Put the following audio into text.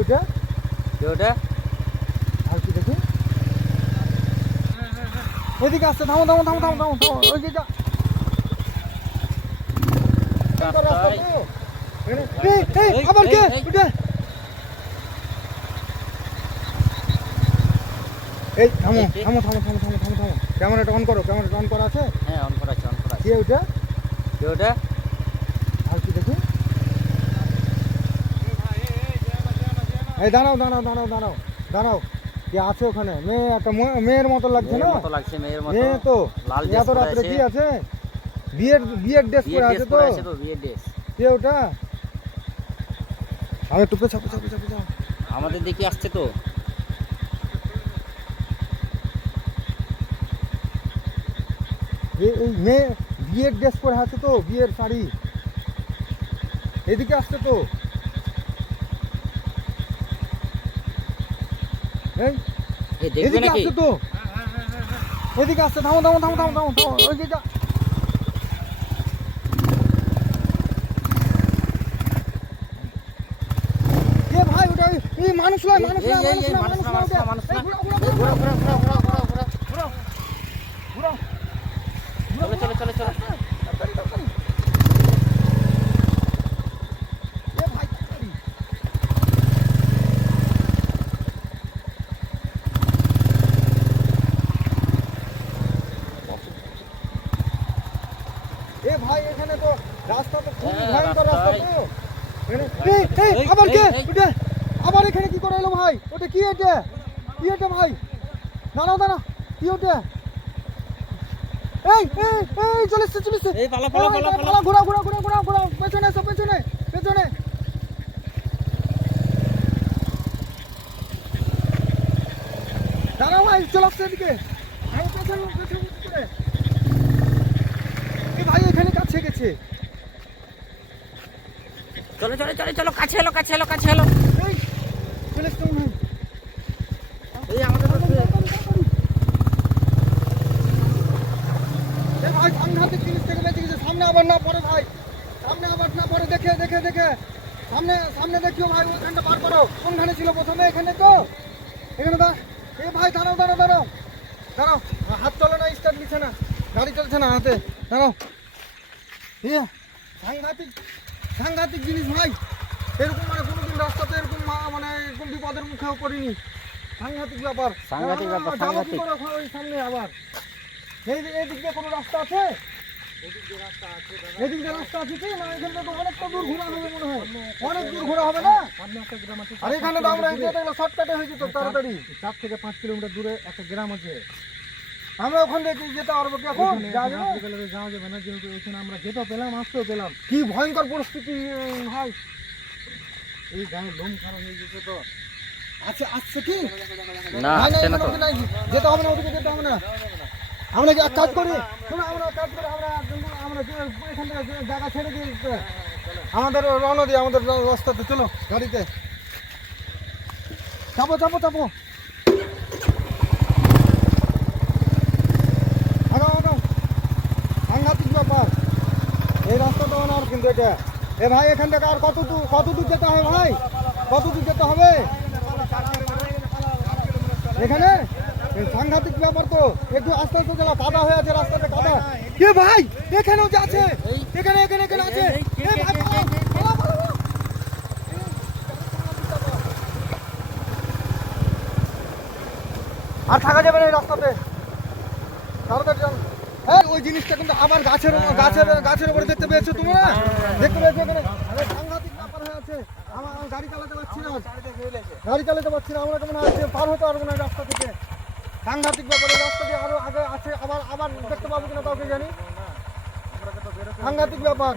ওটা ওটা আর কি দেখি এদিকে আসছে। থামো থামো থামো থামো থামো থামো ওই যে আবার কে ওটা এই থামো থামো থামো থামো থামো থামো থামো ক্যামেরাটা অন করো। ক্যামেরাটা অন করা আছে? হ্যাঁ অন করা আছে অন করা আছে। কে ওটা ওটা আর কি দেখি এই দাঁড়াও দাঁড়াও দাঁড়াও দাঁড়াও দাঁড়াও কি আছে ওখানে? মেয়ে একটা মেয়ের মতো লাগছে না? মতো লাগছে মেয়ের মতো। মেয়ে তো লাল এত রাত্রে কি আছে? বিয়ের ড্রেস পরে আছে তো? বিয়ের ড্রেস। কে ওটা? আমি টুপে চাপে চাপে চাপে যাও। আমাদের দিকে আসছে তো। এই মেয়ে বিয়ের ড্রেস পরে আছে তো, বিয়ের শাড়ি। এদিকে আসছে তো। এই দেখবে এদিকে নাকি? আসছে তো, এদিকে আসছে। থামো থামো থামো থামো থামো থামো ওই যে এ ভাই ওটা এই মানুষ নয় মানুষ নয় মানুষ নয় মানুষ নয় ওটা। মানুষ না। ঘোরা ঘোরা ঘোরা ঘোরা ঘোরা ঘোরা ঘোরা ঘোরা ঘোরা চলো চলো চলো চলো। তাড়াতাড়ি তাড়াতাড়ি। এ ভাই তাড়াতাড়ি। এ ভাই এখানে তো রাস্তা তো খুব ভয়ঙ্কর রাস্তা তো। আবার কে ওটা? আবার এখানে কি করে এলো ভাই? ওটা কি? এটা কি? এটা ভাই দাঁড়াও দাঁড়াও কি ওটা? এই এই এই চলে এসছে চলে এসছে। এই পালা পালা পালা পালা। ঘোরা ঘোরা ঘোরা ঘোরা ঘোরা পেছনে এসো পেছনে পেছনে। দাঁড়াও ভাই চলে আসছে এদিকে। আমি পেছনে পেছনে করে এই ভাই এখানে কাছে গেছে। চলো চলো চলো চলো কাছে এলো কাছে এলো কাছে এলো। এই চলে এসছে মনে হয়। এই আমাদের ভাই সাংঘাতিক জিনিস থেকে বেঁচে গেছে। সামনে আবার না পড়ে ভাই, সামনে আবার না পড়ে। দেখে দেখে দেখে সামনে সামনে দেখিও ভাই। ওইখানটা বার করো। কোনখানে ছিল প্রথমে? এখানে তো। এখানে দা এ ভাই দাঁড়াও দাঁড়াও দাঁড়াও দাঁড়াও। হাত চলে না, স্টার্ট নিচ্ছে না, গাড়ি চলছে না হাতে। দাঁড়াও। সাংঘাতিক সাংঘাতিক জিনিস ভাই। এরকম মানে কোনোদিন রাস্তাতে এরকম মানে এরকম বিপদের মুখেও পড়িনি। সাংঘাতিক ব্যাপার সাংঘাতিক ব্যাপার, যাবো কি সাংঘাতিক। করে ওই সামনে আবার? এই দিক দিয়ে কোনো রাস্তা আছে? এদিক দিয়ে রাস্তা আছে কি না? এখান থেকে তো অনেকটা দূর ঘোরা হবে মনে হয়। অনেক দূর ঘোরা হবে না? আর এখানে তো আমরা শর্টকাটে হয়ে যেত তাড়াতাড়ি। 4 থেকে 5 কিলোমিটার দূরে একটা গ্রাম আছে। আমরা ওখান থেকে যেতে পারবো কি এখন? যাওয়া যাবে না, যেহেতু এখানে আমরা যেতেও পেলাম আসতেও পেলাম। কি ভয়ঙ্কর পরিস্থিতি ভাই। এই গায়ে লোম খারাপ হয়ে গেছে তো। আচ্ছা আসছে কি না আসছে না তো। যেতে হবে না, ওদিকে যেতে হবে না। আমরা কি এক কাজ করি, শোনো আমরা কাজ করি, আমরা এখান থেকে জায়গা ছেড়ে দিয়ে আমাদের রওনা দিই আমাদের রাস্তাতে। চলো গাড়িতে চাপো চাপো চাপো। আগাও আগাও। সাংঘাতিক ব্যাপার এই রাস্তাটা আর কিন্তু এটা। এ ভাই এখান থেকে আর কত দূর যেতে হবে ভাই? কত দূর যেতে হবে এখানে? সাংঘাতিক ব্যাপার তো। একটু আস্তে আস্তে চালাও, কাদা হয়ে আছে রাস্তাতে, কাদা। কে ভাই এখানেও যে আছে? এখানে এখানে এখানে আছে। আর থাকা যাবে না এই রাস্তাতে, তাড়াতাড়ি যান। হ্যাঁ ওই জিনিসটা কিন্তু আবার গাছের গাছের গাছের উপরে দেখতে পেয়েছো তোমরা? দেখতে পেয়েছো এখানে? সাংঘাতিক ব্যাপার হয়ে আছে। আমার গাড়ি চালাতে পারছি না, গাড়ি চালাতে পারছি না। আমরা কেমন আছে পার হতে পারবো না রাস্তা থেকে। সাংঘাতিক ব্যাপারে রাস্তা দিয়ে আরো আগে আছে। আবার আবার দেখতে পাবো কিনা কাউকে জানি। সাংঘাতিক ব্যাপার।